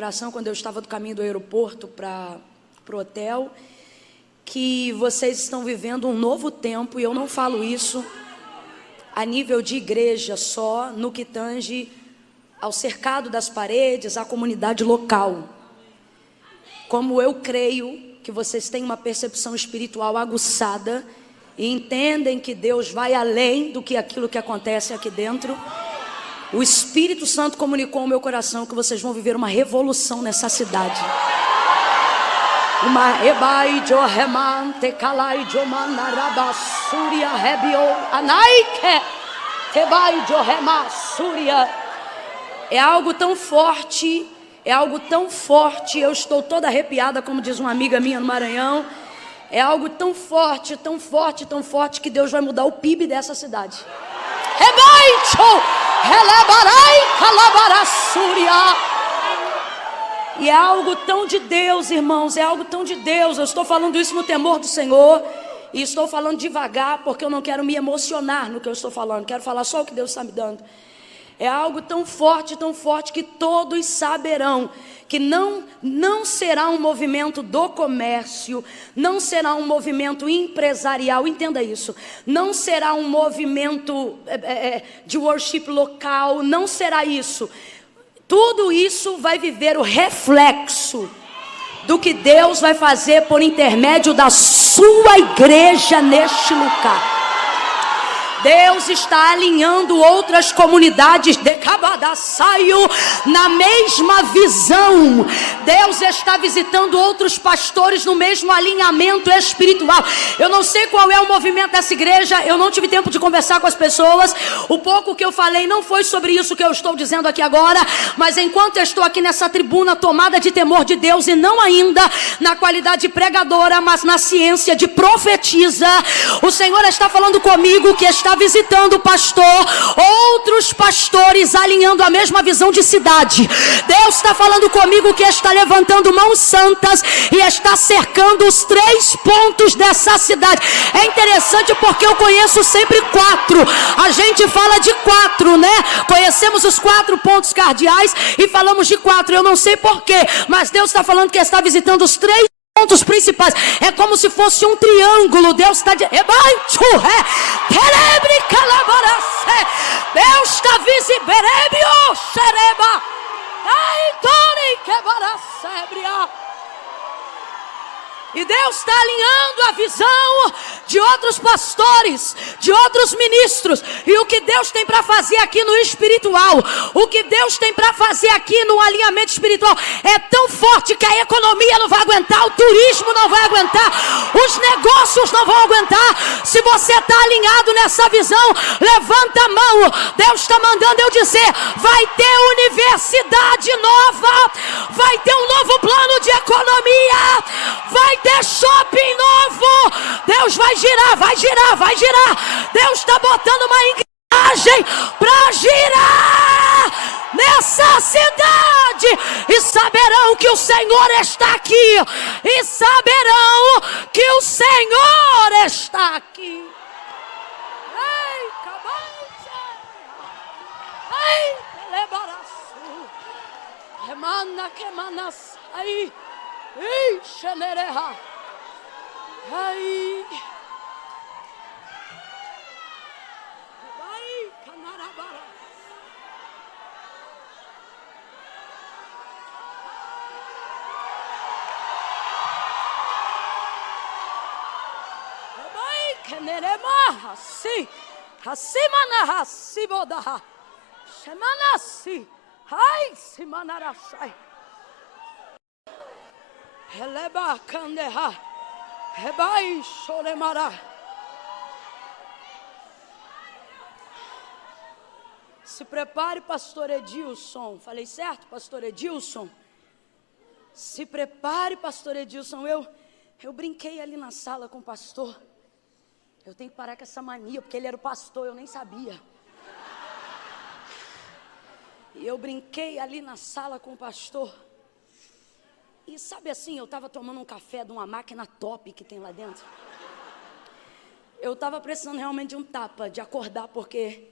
coração quando eu estava do caminho do aeroporto para o hotel, que vocês estão vivendo um novo tempo, e eu não falo isso a nível de igreja só, no que tange ao cercado das paredes, à comunidade local. Como eu creio que vocês têm uma percepção espiritual aguçada e entendem que Deus vai além do que aquilo que acontece aqui dentro, o Espírito Santo comunicou ao meu coração que vocês vão viver uma revolução nessa cidade. Uma ebaijo remante calaijo manarabasuria rebio anaike ebaijo remasuria. É algo tão forte, eu estou toda arrepiada, como diz uma amiga minha no Maranhão. É algo tão forte, tão forte, tão forte, que Deus vai mudar o PIB dessa cidade. Rebaijo relabarai calabarasuria. E é algo tão de Deus, irmãos, é algo tão de Deus. Eu estou falando isso no temor do Senhor, e estou falando devagar, porque eu não quero me emocionar no que eu estou falando. Quero falar só o que Deus está me dando. É algo tão forte, que todos saberão que não será um movimento do comércio, não será um movimento empresarial, entenda isso, não será um movimento de worship local, não será isso. Tudo isso vai viver o reflexo do que Deus vai fazer por intermédio da sua igreja neste lugar. Deus está alinhando outras comunidades de Cabadaçaio na mesma visão. Deus está visitando outros pastores no mesmo alinhamento espiritual. Eu não sei qual é o movimento dessa igreja, eu não tive tempo de conversar com as pessoas. O pouco que eu falei não foi sobre isso que eu estou dizendo aqui agora, mas enquanto eu estou aqui nessa tribuna tomada de temor de Deus, e não ainda na qualidade de pregadora, mas na ciência de profetisa, o Senhor está falando comigo que está visitando o pastor, outros pastores alinhando a mesma visão de cidade. Deus está falando comigo que está levantando mãos santas e está cercando os 3 pontos dessa cidade. É interessante porque eu conheço sempre 4. A gente fala de 4, né? Conhecemos os 4 pontos cardeais e falamos de 4. Eu não sei porquê, mas Deus está falando que está visitando os 3 pontos principais. É como se fosse um triângulo. Deus está de... Deus está visiberebio xereba. E Deus está alinhando a visão de outros pastores, de outros ministros. E o que Deus tem para fazer aqui no espiritual, o que Deus tem para fazer aqui no alinhamento espiritual é tão forte que a economia não vai aguentar, o turismo não vai aguentar, os negócios não vão aguentar. Se você está alinhado nessa visão, levanta a mão. Deus está mandando eu dizer: vai ter universidade nova, vai ter um novo plano de economia, vai ter shopping novo. Deus vai girar, vai girar, vai girar. Deus está botando uma engrenagem para girar nessa cidade. E saberão que o Senhor está aqui. E saberão que o Senhor está aqui. Ei, cabança. Ei, lebaraçu. Remana que manas. Aí. Ei, xanereha. Ai. Vai, canarabara. Vai, canerema, assim. Hasimana, hasiboda. Shemanasi. Ai, simanarasai. Heleba kandeha, hebai shoremara. Se prepare, pastor Edilson. Falei certo, pastor Edilson? Se prepare, pastor Edilson. Eu brinquei ali na sala com o pastor. Eu tenho que parar com essa mania, porque ele era o pastor, eu nem sabia. E eu brinquei ali na sala com o pastor. E sabe assim, eu estava tomando um café de uma máquina top que tem lá dentro. Eu estava precisando realmente de um tapa, de acordar, porque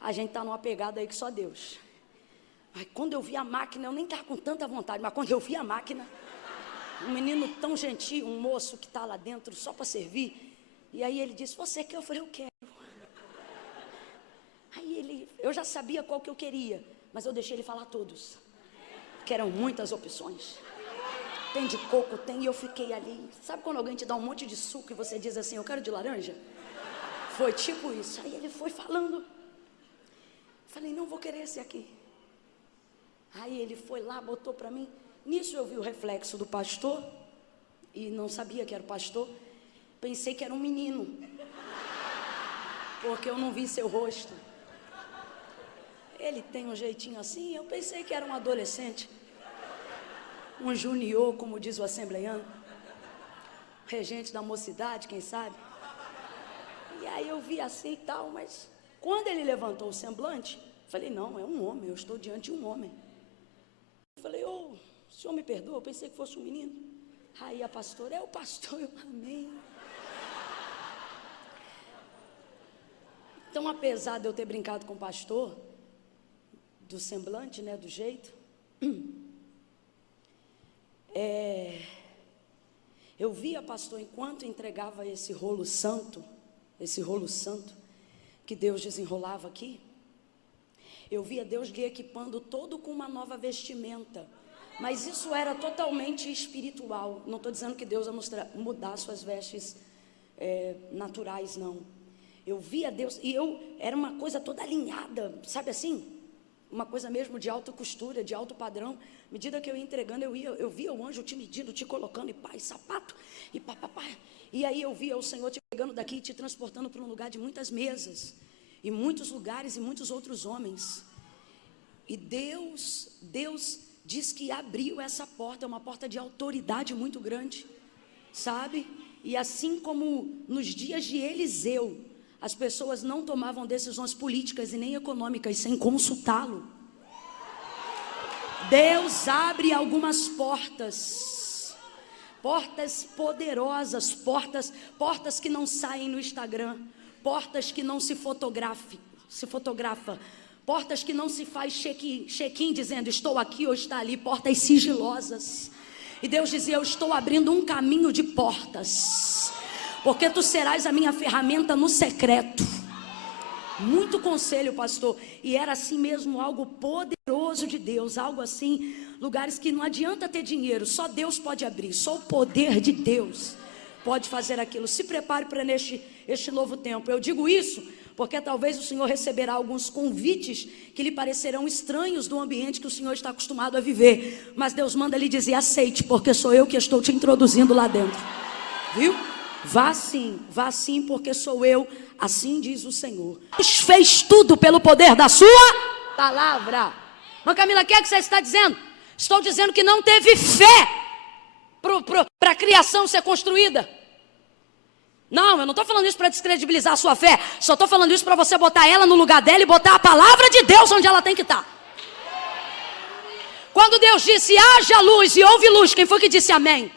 a gente está numa pegada aí que só Deus. Aí quando eu vi a máquina, eu nem estava com tanta vontade, mas quando eu vi a máquina, um menino tão gentil, um moço que está lá dentro só para servir, e aí ele disse, você quer? Eu falei, eu quero. Aí eu já sabia qual que eu queria, mas eu deixei ele falar todos, que eram muitas opções. Tem de coco, tem, e eu fiquei ali. Sabe quando alguém te dá um monte de suco e você diz assim, eu quero de laranja? Foi tipo isso. Aí ele foi falando. Falei, não vou querer esse aqui. Aí ele foi lá, botou para mim. Nisso eu vi o reflexo do pastor, e não sabia que era o pastor. Pensei que era um menino, porque eu não vi seu rosto. Ele tem um jeitinho assim, eu pensei que era um adolescente. Um junior, como diz o assembleiano. Regente da mocidade, quem sabe. E aí eu vi assim e tal, mas quando ele levantou o semblante, falei, não, é um homem, eu estou diante de um homem. Eu falei, o senhor me perdoa, eu pensei que fosse um menino. Aí a pastora, é o pastor, eu amei. Então, apesar de eu ter brincado com o pastor, do semblante, né, do jeito, eu via, pastor, enquanto entregava esse rolo santo, que Deus desenrolava aqui, eu via Deus lhe equipando todo com uma nova vestimenta, mas isso era totalmente espiritual. Não estou dizendo que Deus vai mudar suas vestes naturais, não. Eu via Deus, e era uma coisa toda alinhada, sabe assim? Uma coisa mesmo de alta costura, de alto padrão. À medida que eu ia entregando, eu via o anjo te medindo, te colocando, e pá, e sapato, e pá. E aí eu via o Senhor te pegando daqui e te transportando para um lugar de muitas mesas, e muitos lugares, e muitos outros homens. E Deus diz que abriu essa porta, é uma porta de autoridade muito grande, sabe? E assim como nos dias de Eliseu, as pessoas não tomavam decisões políticas e nem econômicas sem consultá-lo. Deus abre algumas portas poderosas, portas que não saem no Instagram, portas que não se fotografa, portas que não se faz check-in dizendo estou aqui ou está ali, portas sigilosas. E Deus dizia, eu estou abrindo um caminho de portas, porque tu serás a minha ferramenta no secreto. Muito conselho, pastor. E era assim mesmo, algo poderoso de Deus, algo assim, lugares que não adianta ter dinheiro, só Deus pode abrir, só o poder de Deus pode fazer aquilo. Se prepare para este novo tempo. Eu digo isso porque talvez o Senhor receberá alguns convites que lhe parecerão estranhos do ambiente que o Senhor está acostumado a viver, mas Deus manda lhe dizer, aceite, porque sou eu que estou te introduzindo lá dentro. Viu? Vá sim, porque sou eu, assim diz o Senhor. Deus fez tudo pelo poder da sua palavra. Mas Camila, o que é que você está dizendo? Estou dizendo que não teve fé para a criação ser construída. Não, eu não estou falando isso para descredibilizar a sua fé. Só estou falando isso para você botar ela no lugar dela e botar a palavra de Deus onde ela tem que estar. Quando Deus disse, haja luz e houve luz, quem foi que disse amém?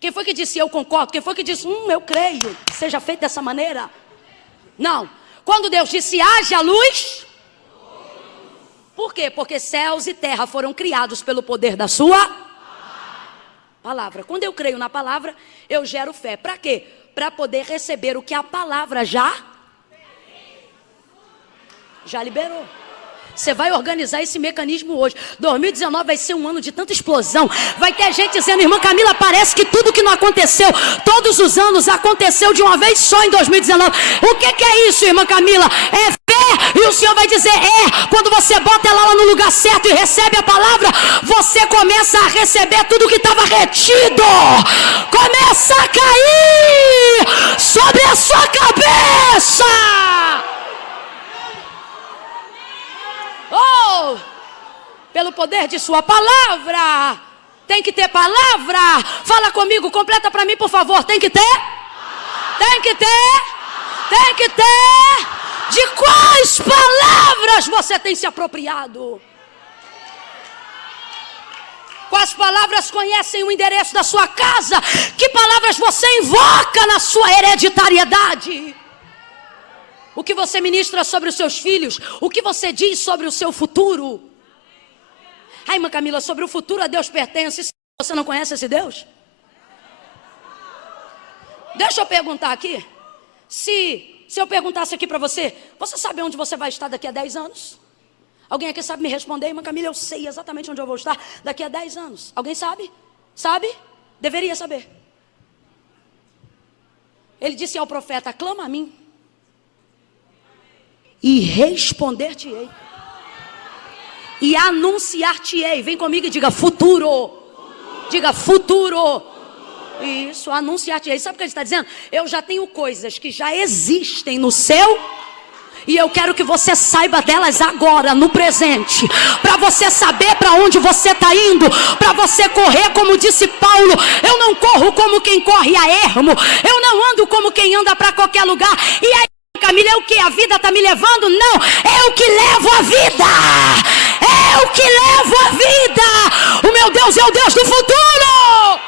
Quem foi que disse eu concordo? Quem foi que disse eu creio, seja feito dessa maneira? Não. Quando Deus disse haja luz, por quê? Porque céus e terra foram criados pelo poder da sua palavra. Quando eu creio na palavra, eu gero fé. Para quê? Para poder receber o que a palavra já liberou. Você vai organizar esse mecanismo hoje. 2019 vai ser um ano de tanta explosão. Vai ter gente dizendo, irmã Camila, parece que tudo que não aconteceu todos os anos aconteceu de uma vez só em 2019. O que é isso, irmã Camila? É fé. E o Senhor vai dizer, quando você bota ela lá no lugar certo e recebe a palavra, você começa a receber tudo que estava retido. Começa a cair sobre a sua cabeça. Pelo poder de sua palavra. Tem que ter palavra. Fala comigo, completa para mim, por favor. Tem que ter? Tem que ter? Tem que ter? De quais palavras você tem se apropriado? Quais palavras conhecem o endereço da sua casa? Que palavras você invoca na sua hereditariedade? O que você ministra sobre os seus filhos? O que você diz sobre o seu futuro? Ai, irmã Camila, sobre o futuro a Deus pertence. Você não conhece esse Deus? Deixa eu perguntar aqui. Se eu perguntasse aqui para você, você sabe onde você vai estar daqui a 10 anos? Alguém aqui sabe me responder? Irmã Camila, eu sei exatamente onde eu vou estar daqui a 10 anos. Alguém sabe? Sabe? Deveria saber. Ele disse ao profeta, clama a mim e responder-te-ei. E anunciar-te-ei. Vem comigo e diga futuro. Diga futuro. Isso, anunciar-te-ei. Sabe o que ele está dizendo? Eu já tenho coisas que já existem no céu. E eu quero que você saiba delas agora, no presente. Para você saber para onde você está indo. Para você correr, como disse Paulo. Eu não corro como quem corre a ermo. Eu não ando como quem anda para qualquer lugar. E aí, Camila, é o que? A vida está me levando? Não, eu que levo a vida. Eu que levo a vida. O meu Deus é o Deus do futuro.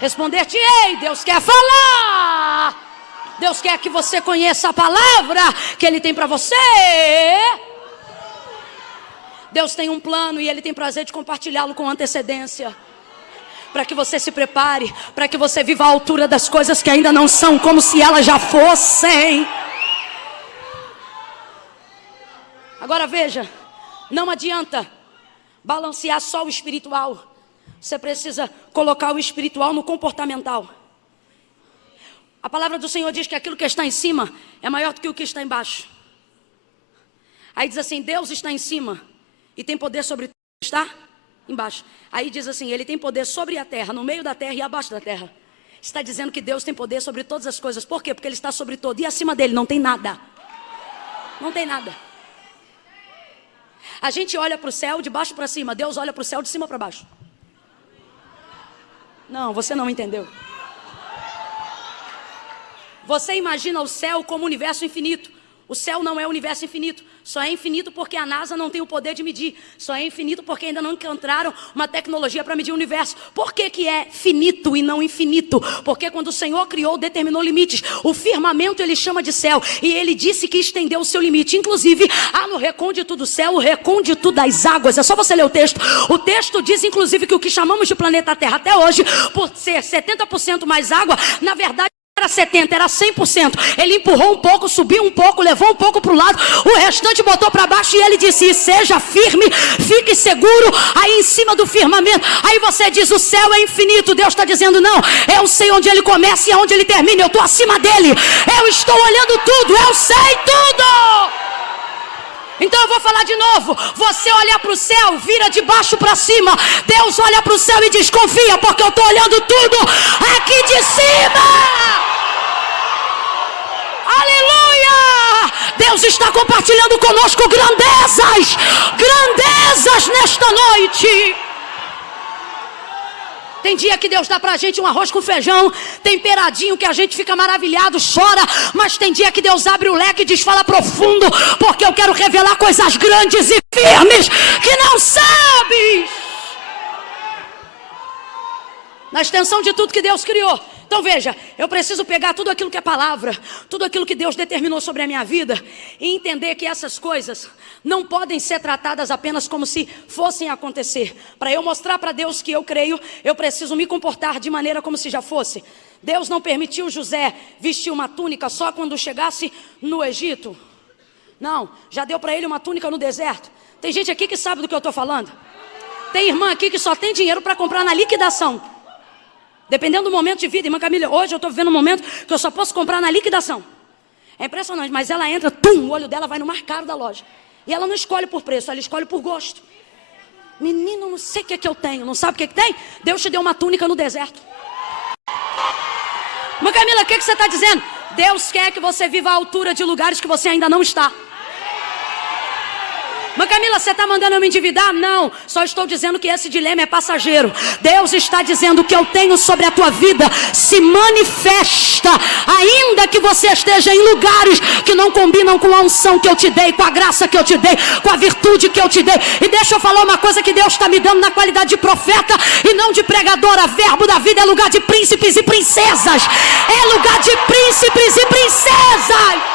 Responder-te-ei, Deus quer falar. Deus quer que você conheça a palavra que Ele tem para você. Deus tem um plano e Ele tem prazer de compartilhá-lo com antecedência. Para que você se prepare, para que você viva a altura das coisas que ainda não são, como se elas já fossem. Agora veja, não adianta balancear só o espiritual. Você precisa colocar o espiritual no comportamental. A palavra do Senhor diz que aquilo que está em cima é maior do que o que está embaixo. Aí diz assim, Deus está em cima e tem poder sobre tudo que está embaixo. Aí diz assim, Ele tem poder sobre a terra, no meio da terra e abaixo da terra. Está dizendo que Deus tem poder sobre todas as coisas. Por quê? Porque Ele está sobre todo. E acima dele não tem nada. Não tem nada. A gente olha para o céu de baixo para cima. Deus olha para o céu de cima para baixo. Não, você não entendeu. Você imagina o céu como um universo infinito. O céu não é um universo infinito. Só é infinito porque a NASA não tem o poder de medir. Só é infinito porque ainda não encontraram uma tecnologia para medir o universo. Por que que é finito e não infinito? Porque quando o Senhor criou, determinou limites. O firmamento Ele chama de céu. E Ele disse que estendeu o seu limite. Inclusive, há no recôndito do céu o recôndito das águas. É só você ler o texto. O texto diz, inclusive, que o que chamamos de planeta Terra até hoje, por ser 70% mais água, na verdade, era 70%, era 100%. Ele empurrou um pouco, subiu um pouco, levou um pouco para o lado, o restante botou para baixo e ele disse, seja firme, fique seguro aí em cima do firmamento. Aí você diz, o céu é infinito. Deus está dizendo, não, eu sei onde ele começa e onde ele termina, eu estou acima dele, eu estou olhando tudo, eu sei tudo. Então eu vou falar de novo. Você olha para o céu, vira de baixo para cima. Deus olha para o céu e diz, confia, porque eu estou olhando tudo aqui de cima. Aleluia! Deus está compartilhando conosco grandezas. Grandezas nesta noite. Tem dia que Deus dá pra gente um arroz com feijão temperadinho, que a gente fica maravilhado, chora. Mas tem dia que Deus abre o leque e diz, fala profundo, porque eu quero revelar coisas grandes e firmes que não sabes. Na extensão de tudo que Deus criou. Então veja, eu preciso pegar tudo aquilo que é palavra, tudo aquilo que Deus determinou sobre a minha vida e entender que essas coisas não podem ser tratadas apenas como se fossem acontecer. Para eu mostrar para Deus que eu creio, eu preciso me comportar de maneira como se já fosse. Deus não permitiu José vestir uma túnica só quando chegasse no Egito. Não, já deu para ele uma túnica no deserto. Tem gente aqui que sabe do que eu estou falando. Tem irmã aqui que só tem dinheiro para comprar na liquidação. Dependendo do momento de vida, irmã Camila, hoje eu estou vivendo um momento que eu só posso comprar na liquidação. É impressionante, mas ela entra, o olho dela vai no mais caro da loja. E ela não escolhe por preço, ela escolhe por gosto. Menino, não sei o que é que eu tenho, não sabe o que é que tem? Deus te deu uma túnica no deserto. Irmã Camila, o que você está dizendo? Deus quer que você viva a altura de lugares que você ainda não está. Mas Camila, você está mandando eu me endividar? Não, só estou dizendo que esse dilema é passageiro. Deus está dizendo que eu tenho sobre a tua vida se manifesta, ainda que você esteja em lugares que não combinam com a unção que eu te dei, com a graça que eu te dei, com a virtude que eu te dei. E deixa eu falar uma coisa que Deus está me dando na qualidade de profeta e não de pregadora. Verbo da vida é lugar de príncipes e princesas. É lugar de príncipes e princesas.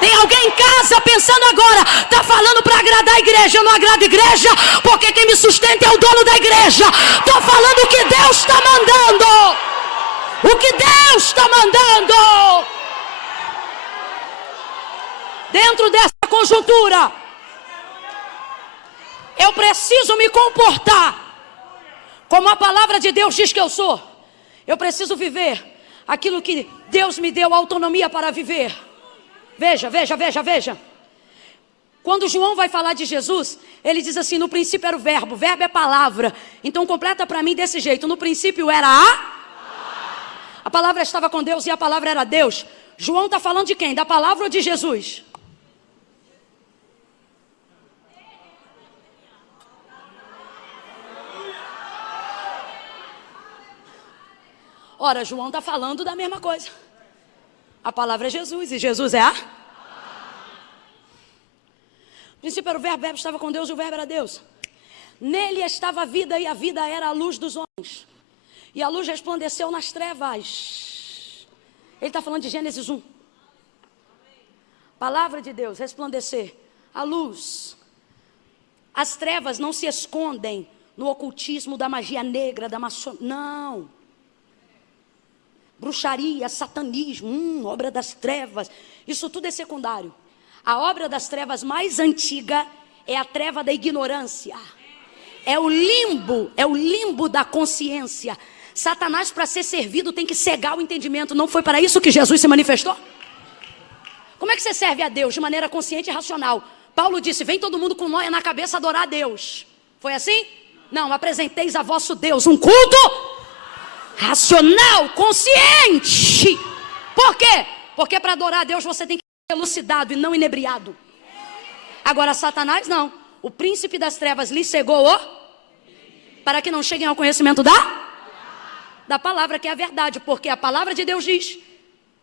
Tem alguém em casa pensando agora, está falando para agradar a igreja, eu não agrado a igreja, porque quem me sustenta é o dono da igreja. Estou falando o que Deus está mandando. O que Deus está mandando. Dentro dessa conjuntura, eu preciso me comportar como a palavra de Deus diz que eu sou. Eu preciso viver aquilo que Deus me deu autonomia para viver. Veja. Quando João vai falar de Jesus, ele diz assim: no princípio era o verbo é palavra. Então completa para mim desse jeito: no princípio era a palavra estava com Deus e a palavra era Deus. João está falando de quem? Da palavra ou de Jesus? Ora, João está falando da mesma coisa. A palavra é Jesus e Jesus é a? No princípio era o verbo estava com Deus e o verbo era Deus. Nele estava a vida e a vida era a luz dos homens. E a luz resplandeceu nas trevas. Ele está falando de Gênesis 1. Palavra de Deus, resplandecer. A luz. As trevas não se escondem no ocultismo da magia negra, da maçonaria. Não. Bruxaria, satanismo, obra das trevas, isso tudo é secundário. A obra das trevas mais antiga é a treva da ignorância. É o limbo da consciência. Satanás, para ser servido, tem que cegar o entendimento. Não foi para isso que Jesus se manifestou? Como é que você serve a Deus? De maneira consciente e racional. Paulo disse: vem todo mundo com nóia na cabeça adorar a Deus. Foi assim? Não, apresenteis a vosso Deus um culto racional, consciente. Por quê? Porque para adorar a Deus você tem que ser elucidado e não inebriado. Agora Satanás não. O príncipe das trevas lhe cegou para que não cheguem ao conhecimento da palavra, que é a verdade. Porque a palavra de Deus diz: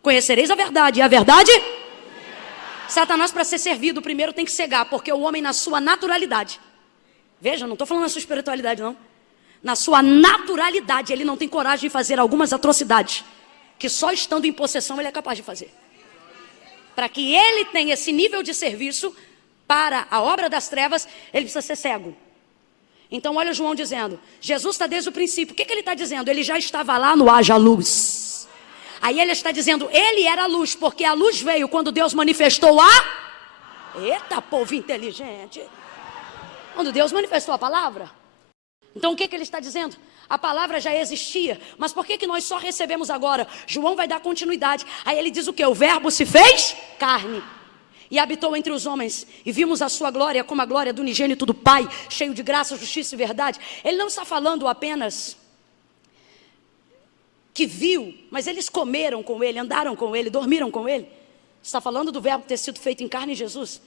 conhecereis a verdade, e a verdade. Satanás, para ser servido, primeiro tem que cegar, porque o homem, na sua naturalidade, veja, não estou falando da sua espiritualidade não, na sua naturalidade, ele não tem coragem de fazer algumas atrocidades que só estando em possessão ele é capaz de fazer. Para que ele tenha esse nível de serviço para a obra das trevas, ele precisa ser cego. Então olha João dizendo, Jesus está desde o princípio. O que ele está dizendo? Ele já estava lá no haja luz. Aí ele está dizendo, ele era a luz, porque a luz veio quando Deus manifestou Eita, povo inteligente! Quando Deus manifestou a palavra. Então o que ele está dizendo? A palavra já existia, mas por que nós só recebemos agora? João vai dar continuidade. Aí ele diz o que? O verbo se fez carne e habitou entre os homens, e vimos a sua glória como a glória do unigênito do Pai, cheio de graça, justiça e verdade. Ele não está falando apenas que viu, mas eles comeram com ele, andaram com ele, dormiram com ele. Está falando do verbo ter sido feito em carne em Jesus.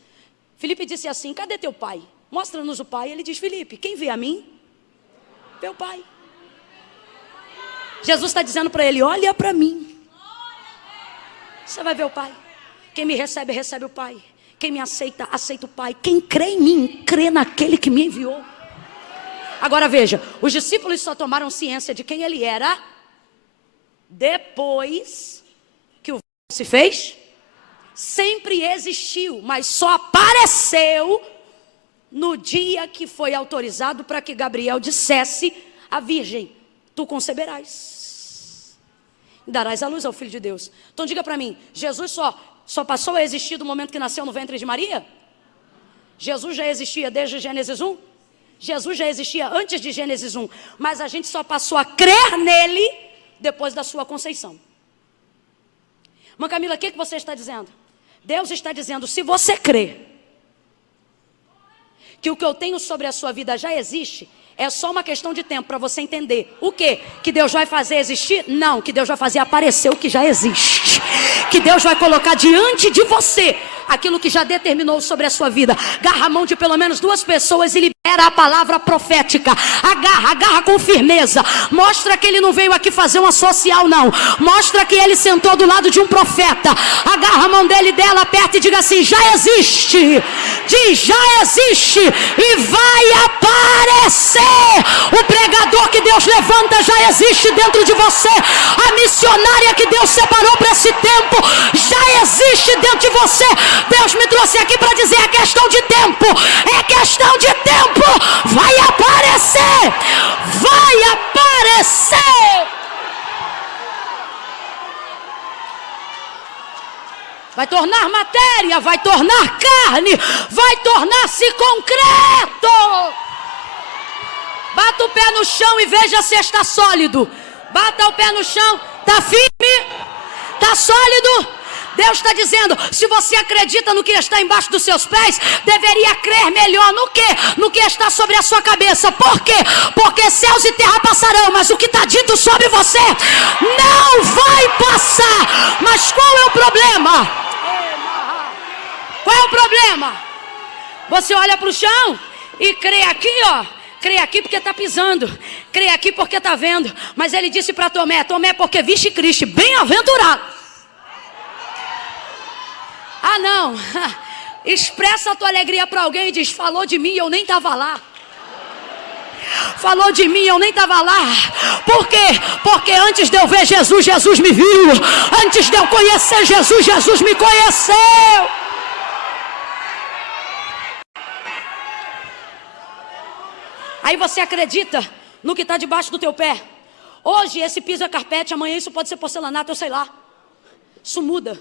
Filipe disse assim, cadê teu pai? Mostra-nos o pai. Ele diz, Filipe, quem vê a mim, vê o pai. Jesus está dizendo para ele, olha para mim, você vai ver o pai. Quem me recebe, recebe o pai. Quem me aceita, aceita o pai. Quem crê em mim, crê naquele que me enviou. Agora veja, os discípulos só tomaram ciência de quem ele era depois que o verbo se fez. Sempre existiu, mas só apareceu no dia que foi autorizado para que Gabriel dissesse à virgem, tu conceberás e darás à luz ao Filho de Deus. Então diga para mim, Jesus só passou a existir do momento que nasceu no ventre de Maria? Jesus já existia desde Gênesis 1? Jesus já existia antes de Gênesis 1, mas a gente só passou a crer nele depois da sua conceição. Mãe Camila, o que você está dizendo? Deus está dizendo, se você crê que o que eu tenho sobre a sua vida já existe, é só uma questão de tempo para você entender. O quê? Que Deus vai fazer existir? Não, que Deus vai fazer aparecer o que já existe. Que Deus vai colocar diante de você aquilo que já determinou sobre a sua vida. Agarra a mão de pelo menos 2 pessoas e libera a palavra profética. Agarra com firmeza. Mostra que ele não veio aqui fazer uma social, não. Mostra que ele sentou do lado de um profeta. Agarra a mão dele e dela, aperta e diga assim, já existe. Diz: já existe e vai aparecer. O pregador que Deus levanta já existe dentro de você. A missionária que Deus separou para esse tempo já existe dentro de você. Deus me trouxe aqui para dizer: é questão de tempo. É questão de tempo. Vai aparecer. Vai aparecer. Vai tornar matéria, vai tornar carne, vai tornar-se concreto. Bata o pé no chão e veja se está sólido. Bata o pé no chão, está firme, está sólido. Deus está dizendo: se você acredita no que está embaixo dos seus pés, deveria crer melhor no quê? No que está sobre a sua cabeça. Por quê? Porque céus e terra passarão, mas o que está dito sobre você não vai passar. Mas qual é o problema? Qual é o problema? Você olha para o chão e crê aqui, ó. Crê aqui porque está pisando. Crê aqui porque está vendo. Mas ele disse para Tomé: Tomé, porque viste Cristo, bem-aventurado. Ah, não. Expressa a tua alegria para alguém e diz: falou de mim e eu nem estava lá. Falou de mim, eu nem estava lá. Por quê? Porque antes de eu ver Jesus, Jesus me viu. Antes de eu conhecer Jesus, Jesus me conheceu. Aí você acredita no que está debaixo do teu pé. Hoje esse piso é carpete, amanhã isso pode ser porcelanato, eu sei lá. Isso muda.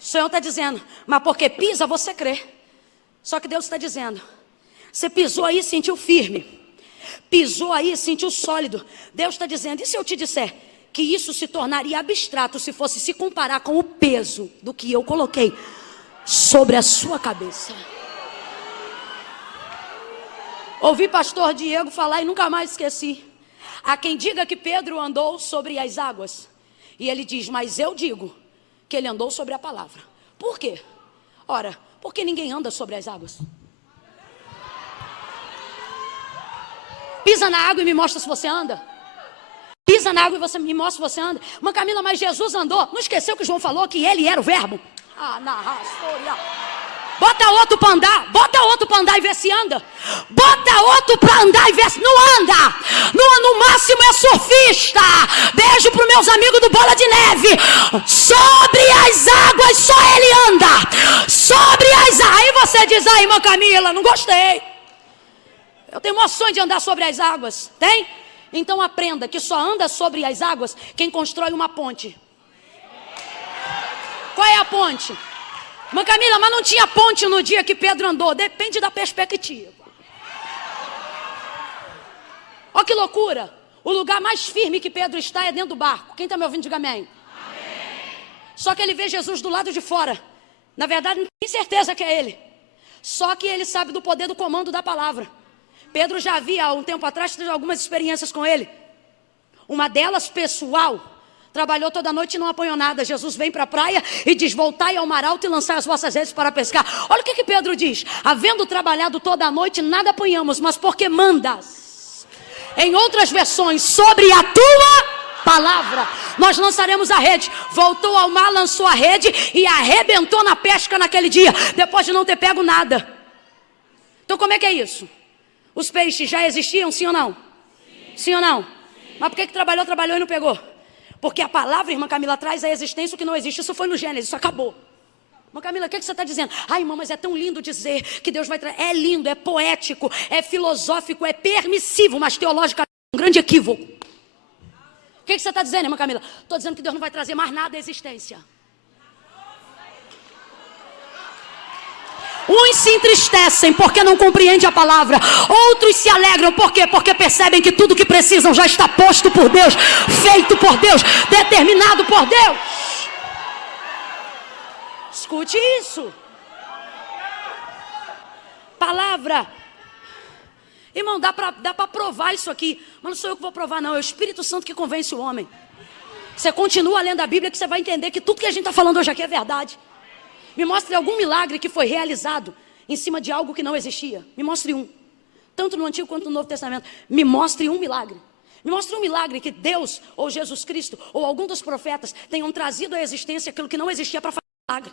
O Senhor está dizendo: mas porque pisa, você crê. Só que Deus está dizendo: você pisou aí e sentiu firme. Pisou aí e sentiu sólido. Deus está dizendo: e se eu te disser que isso se tornaria abstrato se fosse se comparar com o peso do que eu coloquei sobre a sua cabeça? Ouvi pastor Diego falar e nunca mais esqueci. Há quem diga que Pedro andou sobre as águas. E ele diz: mas eu digo que ele andou sobre a palavra. Por quê? Ora, porque ninguém anda sobre as águas. Pisa na água e me mostra se você anda. Pisa na água e você me mostra se você anda. Mas Camila, mas Jesus andou. Não esqueceu que João falou que ele era o verbo? Bota outro para andar. Bota outro para andar e vê se anda. Bota outro para andar e vê se não anda. No máximo é surfista. Beijo para os meus amigos do Bola de Neve. Sobre as águas só ele anda. Sobre as águas. Aí você diz: ai, irmã Camila, não gostei. Eu tenho emoções de andar sobre as águas. Tem? Então aprenda que só anda sobre as águas quem constrói uma ponte. Qual é a ponte? Mas Camila, mas não tinha ponte no dia que Pedro andou. Depende da perspectiva. Olha que loucura. O lugar mais firme que Pedro está é dentro do barco. Quem está me ouvindo, diga amém. Só que ele vê Jesus do lado de fora. Na verdade, não tem certeza que é ele. Só que ele sabe do poder do comando da palavra. Pedro já havia, há um tempo atrás, algumas experiências com ele. Uma delas, pessoal. Trabalhou toda noite e não apanhou nada. Jesus vem para a praia e diz: voltai ao mar alto e lançai as vossas redes para pescar. Olha o que Pedro diz: havendo trabalhado toda a noite, nada apanhamos, mas porque mandas. Em outras versões, sobre a tua palavra nós lançaremos a rede. Voltou ao mar, lançou a rede e arrebentou na pesca naquele dia, depois de não ter pego nada. Então como é que é isso? Os peixes já existiam, sim ou não? Sim ou não? Mas por que trabalhou e não pegou? Porque a palavra, irmã Camila, traz à existência o que não existe. Isso foi no Gênesis, isso acabou. Irmã Camila, o que você está dizendo? Ai, irmã, mas é tão lindo dizer que Deus vai trazer. É lindo, é poético, é filosófico, é permissivo, mas teologicamente é um grande equívoco. O que você está dizendo, irmã Camila? Estou dizendo que Deus não vai trazer mais nada à existência. Uns se entristecem porque não compreendem a palavra. Outros se alegram, por quê? Porque percebem que tudo que precisam já está posto por Deus, feito por Deus, determinado por Deus. Escute isso. Palavra. Irmão, dá para provar isso aqui. Mas não sou eu que vou provar, não. É o Espírito Santo que convence o homem. Você continua lendo a Bíblia que você vai entender que tudo que a gente está falando hoje aqui é verdade. Me mostre algum milagre que foi realizado em cima de algo que não existia. Me mostre um. Tanto no Antigo quanto no Novo Testamento. Me mostre um milagre. Me mostre um milagre que Deus, ou Jesus Cristo, ou algum dos profetas tenham trazido à existência aquilo que não existia para fazer milagre.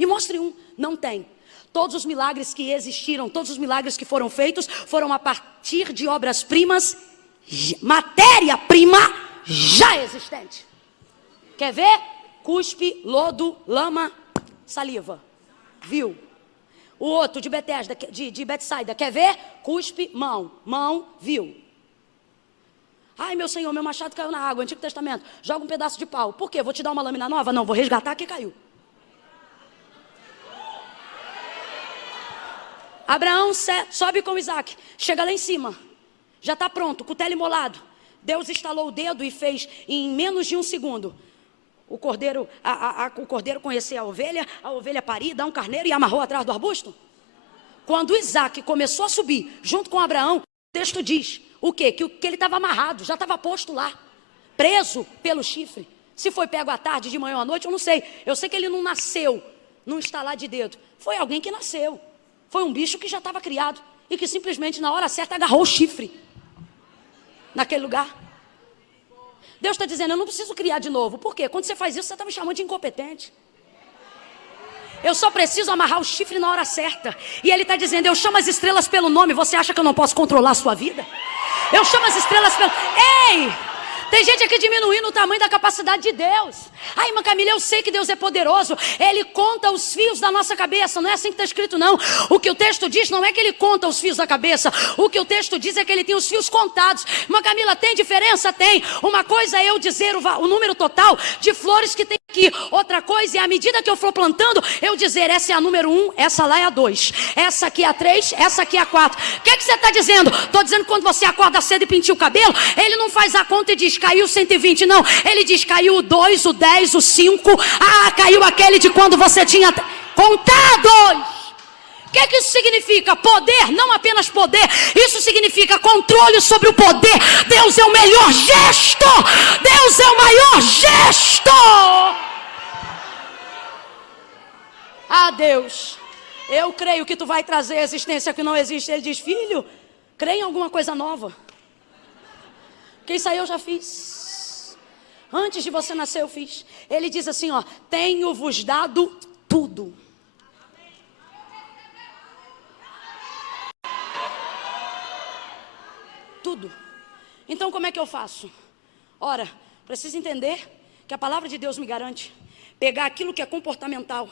Me mostre um. Não tem. Todos os milagres que existiram, todos os milagres que foram feitos, foram a partir de obras-primas, matéria-prima já existente. Quer ver? Cuspe, lodo, lama, saliva. Viu? O outro de Betesda, de Betsaida, quer ver? Cuspe, mão, viu? Ai, meu Senhor, meu machado caiu na água, Antigo Testamento. Joga um pedaço de pau. Por quê? Vou te dar uma lâmina nova? Não, vou resgatar que caiu. Abraão sobe com Isaac, chega lá em cima, já está pronto, cutelo imolado. Deus estalou o dedo e fez em menos de um segundo. O cordeiro conhecia a ovelha parir, dá um carneiro e amarrou atrás do arbusto. Quando Isaac começou a subir junto com Abraão, o texto diz o quê? Que ele estava amarrado, já estava posto lá, preso pelo chifre. Se foi pego à tarde, de manhã ou à noite, eu não sei. Eu sei que ele não nasceu num estalar de dedo. Foi alguém que nasceu. Foi um bicho que já estava criado e que simplesmente na hora certa agarrou o chifre naquele lugar. Deus está dizendo, eu não preciso criar de novo. Por quê? Quando você faz isso, você está me chamando de incompetente. Eu só preciso amarrar o chifre na hora certa. E Ele está dizendo, eu chamo as estrelas pelo nome. Você acha que eu não posso controlar a sua vida? Eu chamo as estrelas pelo... Ei! Tem gente aqui diminuindo o tamanho da capacidade de Deus. Ai, irmã Camila, eu sei que Deus é poderoso. Ele conta os fios da nossa cabeça. Não é assim que está escrito, não. O que o texto diz não é que Ele conta os fios da cabeça. O que o texto diz é que Ele tem os fios contados. Irmã Camila, tem diferença? Tem. Uma coisa é eu dizer o número total de flores que tem aqui. Outra coisa é, à medida que eu for plantando, eu dizer, essa é a número 1, essa lá é a 2. Essa aqui é a 3, essa aqui é a 4. O que você está dizendo? Estou dizendo que quando você acorda cedo e pinta o cabelo, Ele não faz a conta e diz, caiu 120, não. Ele diz, caiu o 2, o 10, o 5. Ah, caiu aquele de quando você tinha contados. O que isso significa? Poder, não apenas poder. Isso significa controle sobre o poder. Deus é o melhor gesto. Deus é o maior gesto. Ah, Deus, eu creio que tu vai trazer a existência que não existe. Ele diz, filho, crê em alguma coisa nova. Porque isso aí eu já fiz. Antes de você nascer eu fiz. Ele diz assim, ó, tenho-vos dado tudo. Tudo. Então como é que eu faço? Ora, preciso entender que a palavra de Deus me garante pegar aquilo que é comportamental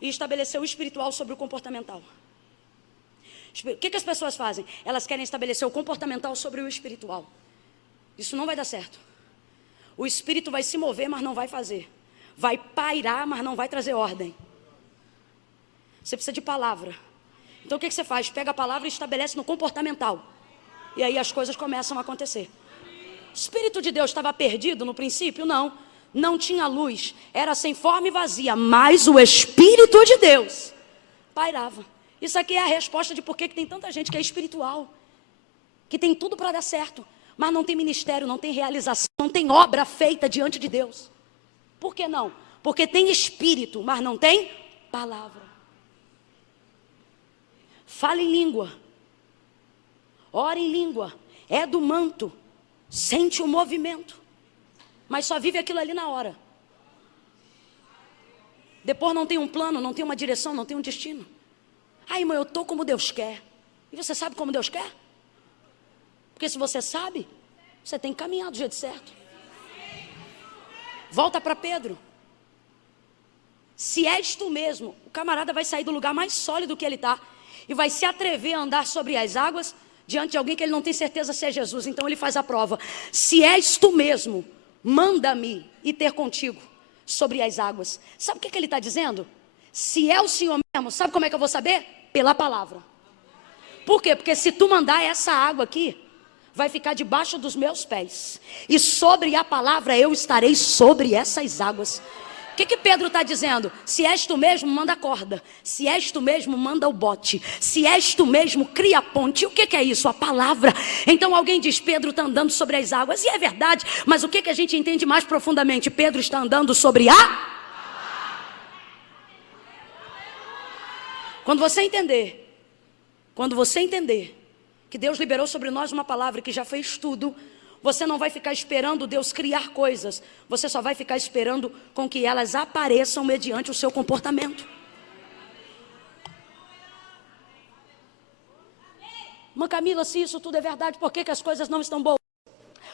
e estabelecer o espiritual sobre o comportamental. O que as pessoas fazem? Elas querem estabelecer o comportamental sobre o espiritual. Isso não vai dar certo. O espírito vai se mover, mas não vai fazer. Vai pairar, mas não vai trazer ordem. Você precisa de palavra. Então o que você faz? Pega a palavra e estabelece no comportamental. E aí as coisas começam a acontecer. O Espírito de Deus estava perdido no princípio? Não. Não tinha luz. Era sem forma e vazia. Mas o Espírito de Deus pairava. Isso aqui é a resposta de por que tem tanta gente que é espiritual. Que tem tudo para dar certo. Mas não tem ministério, não tem realização, não tem obra feita diante de Deus. Por que não? Porque tem espírito, mas não tem palavra. Fala em língua. Ora em língua. É do manto. Sente o movimento. Mas só vive aquilo ali na hora. Depois não tem um plano, não tem uma direção, não tem um destino. Ai, irmão, eu estou como Deus quer. E você sabe como Deus quer? Porque se você sabe, você tem que caminhar do jeito certo. Volta para Pedro. Se és tu mesmo, o camarada vai sair do lugar mais sólido que ele está e vai se atrever a andar sobre as águas diante de alguém que ele não tem certeza se é Jesus. Então ele faz a prova. Se és tu mesmo, manda-me ir ter contigo sobre as águas. Sabe o que ele está dizendo? Se é o Senhor mesmo, sabe como é que eu vou saber? Pela palavra. Por quê? Porque se tu mandar essa água aqui, vai ficar debaixo dos meus pés. E sobre a palavra eu estarei sobre essas águas. O que Pedro está dizendo? Se és tu mesmo, manda a corda. Se és tu mesmo, manda o bote. Se és tu mesmo, cria a ponte. O que é isso? A palavra. Então alguém diz, Pedro está andando sobre as águas. E é verdade, mas o que a gente entende mais profundamente? Pedro está andando sobre a... Quando você entender que Deus liberou sobre nós uma palavra que já fez tudo, você não vai ficar esperando Deus criar coisas. Você só vai ficar esperando com que elas apareçam mediante o seu comportamento. Irmã Camila, se isso tudo é verdade, por que as coisas não estão boas?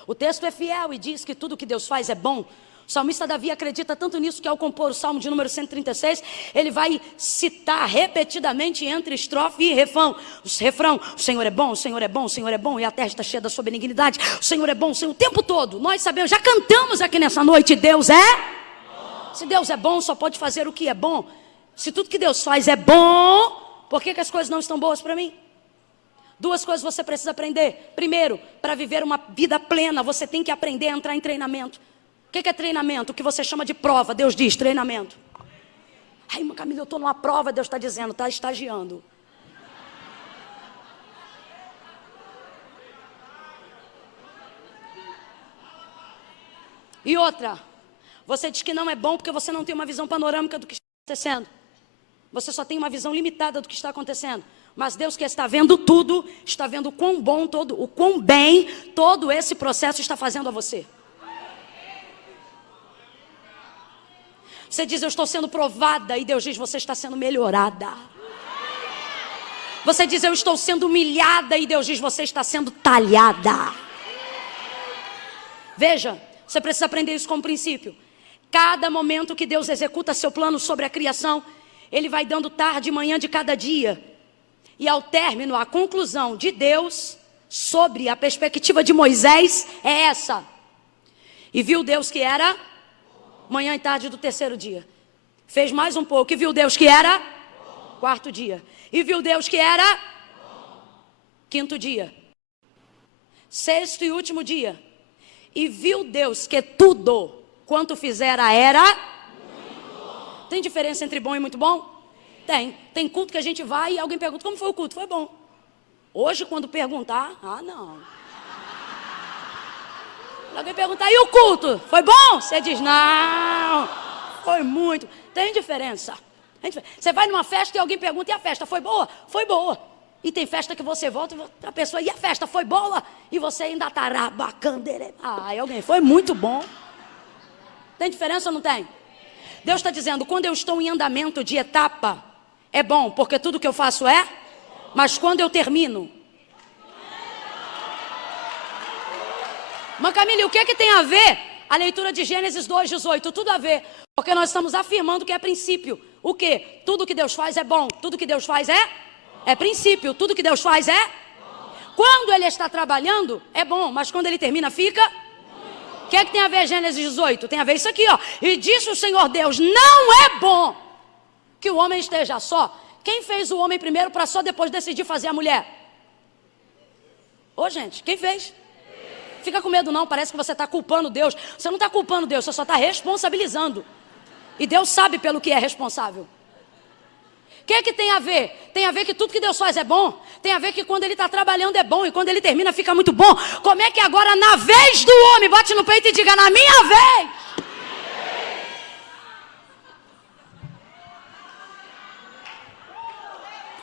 O texto é fiel e diz que tudo que Deus faz é bom. O salmista Davi acredita tanto nisso que ao compor o Salmo de número 136, ele vai citar repetidamente entre estrofe e refrão. O Senhor é bom, o Senhor é bom, o Senhor é bom, e a terra está cheia da sua benignidade. O Senhor é bom, o Senhor, o tempo todo. Nós sabemos, já cantamos aqui nessa noite, Deus é? Se Deus é bom, só pode fazer o que é bom. Se tudo que Deus faz é bom, por que as coisas não estão boas para mim? Duas coisas você precisa aprender. Primeiro, para viver uma vida plena, você tem que aprender a entrar em treinamento. O que é treinamento? O que você chama de prova. Deus diz, treinamento. Ai, irmã Camila, eu estou numa prova, Deus está dizendo, está estagiando. E outra, você diz que não é bom porque você não tem uma visão panorâmica do que está acontecendo. Você só tem uma visão limitada do que está acontecendo. Mas Deus que está vendo tudo, está vendo o quão bom o quão bem todo esse processo está fazendo a você. Você diz, eu estou sendo provada, e Deus diz, você está sendo melhorada. Você diz, eu estou sendo humilhada, e Deus diz, você está sendo talhada. Veja, você precisa aprender isso como princípio. Cada momento que Deus executa seu plano sobre a criação, Ele vai dando tarde e manhã de cada dia. E ao término, a conclusão de Deus sobre a perspectiva de Moisés é essa. E viu Deus que era manhã e tarde do terceiro dia. Fez mais um pouco. E viu Deus que era quarto dia. E viu Deus que era quinto dia. Sexto e último dia. E viu Deus que tudo quanto fizera era muito. Tem diferença entre bom e muito bom? Tem culto que a gente vai e alguém pergunta, como foi o culto? Foi bom. Hoje, quando perguntar, não. Alguém perguntar, e o culto? Foi bom? Você diz, não, foi muito. Tem diferença. Você vai numa festa e alguém pergunta, e a festa foi boa? Foi boa. E tem festa que você volta e a pessoa, e a festa foi boa? E você ainda tá rabacandeira. E alguém, foi muito bom. Tem diferença ou não tem? Deus está dizendo, quando eu estou em andamento de etapa, é bom, porque tudo que eu faço é, mas quando eu termino. Mas Camila, o que é que tem a ver a leitura de Gênesis 2:18? Tudo a ver, porque nós estamos afirmando que é princípio. O quê? Tudo que Deus faz é bom, tudo que Deus faz é princípio, tudo que Deus faz é. Quando Ele está trabalhando, é bom, mas quando Ele termina, fica. O que é que tem a ver Gênesis 18? Tem a ver isso aqui, ó. E disse o Senhor Deus, não é bom que o homem esteja só. Quem fez o homem primeiro para só depois decidir fazer a mulher? Ô, gente, quem fez? Fica com medo não, parece que você está culpando Deus. Você não está culpando Deus, você só está responsabilizando. E Deus sabe pelo que é responsável. O que é que tem a ver? Tem a ver que tudo que Deus faz é bom. Tem a ver que quando Ele está trabalhando é bom. E quando Ele termina fica muito bom. Como é que agora na vez do homem, bate no peito e diga, na minha vez.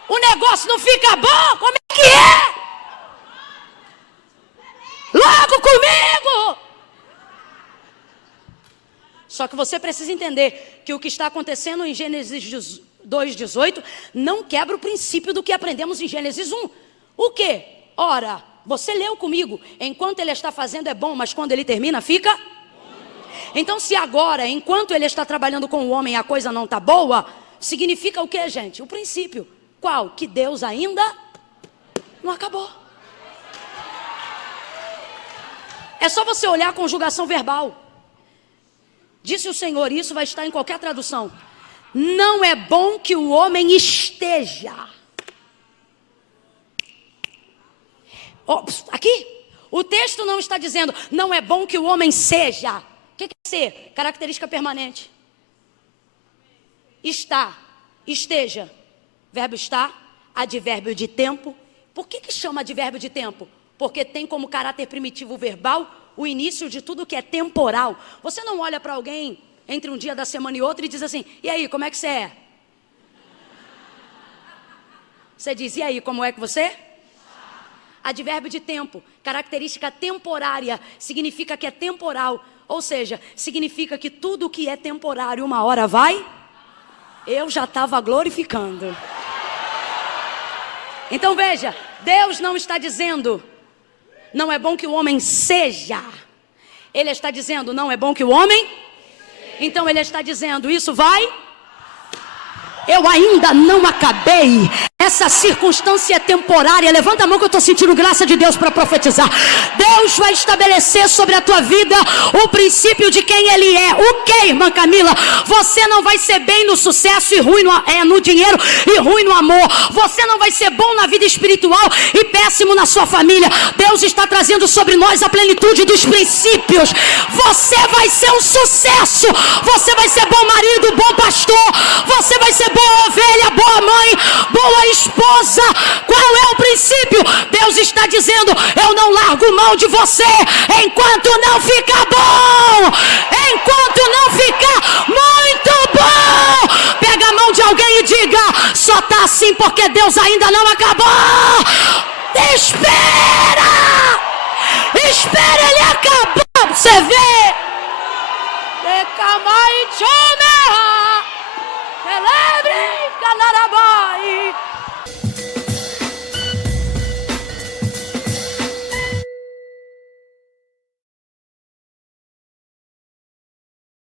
O negócio não fica bom? Como é que é? Logo comigo! Só que você precisa entender que o que está acontecendo em Gênesis 2:18 não quebra o princípio do que aprendemos em Gênesis 1. O quê? Ora, você leu comigo, enquanto Ele está fazendo é bom, mas quando Ele termina fica? Então se agora, enquanto Ele está trabalhando com o homem, a coisa não está boa, significa o quê, gente? O princípio. Qual? Que Deus ainda não acabou. É só você olhar a conjugação verbal. Disse o Senhor, e isso vai estar em qualquer tradução. Não é bom que o homem esteja. Aqui, o texto não está dizendo, não é bom que o homem seja. O que é ser? Característica permanente. Está, esteja. Verbo estar, advérbio de tempo. Por que chama advérbio de tempo? Porque tem como caráter primitivo verbal o início de tudo que é temporal. Você não olha para alguém entre um dia da semana e outro e diz assim, e aí, como é que você é? Você diz, e aí, como é que você? Advérbio de tempo, característica temporária, significa que é temporal. Ou seja, significa que tudo que é temporário, uma hora vai. Eu já estava glorificando. Então veja, Deus não está dizendo, não é bom que o homem seja. Ele está dizendo, não é bom que o homem. Então ele está dizendo, isso vai. Eu ainda não acabei. Essa circunstância é temporária. Levanta a mão que eu estou sentindo graça de Deus para profetizar. Deus vai estabelecer sobre a tua vida o princípio de quem Ele é. O que, irmã Camila? Você não vai ser bem no sucesso e ruim no dinheiro e ruim no amor. Você não vai ser bom na vida espiritual e péssimo na sua família. Deus está trazendo sobre nós a plenitude dos princípios. Você vai ser um sucesso. Você vai ser bom marido, bom pastor. Você vai ser boa ovelha, boa mãe, boa esposa. Qual é o princípio? Deus está dizendo, eu não largo mão de você enquanto não ficar bom, enquanto não ficar muito bom. Pega a mão de alguém e diga, só está assim porque Deus ainda não acabou. Espera ele acabar. Você vê? Celebre, Canarabai.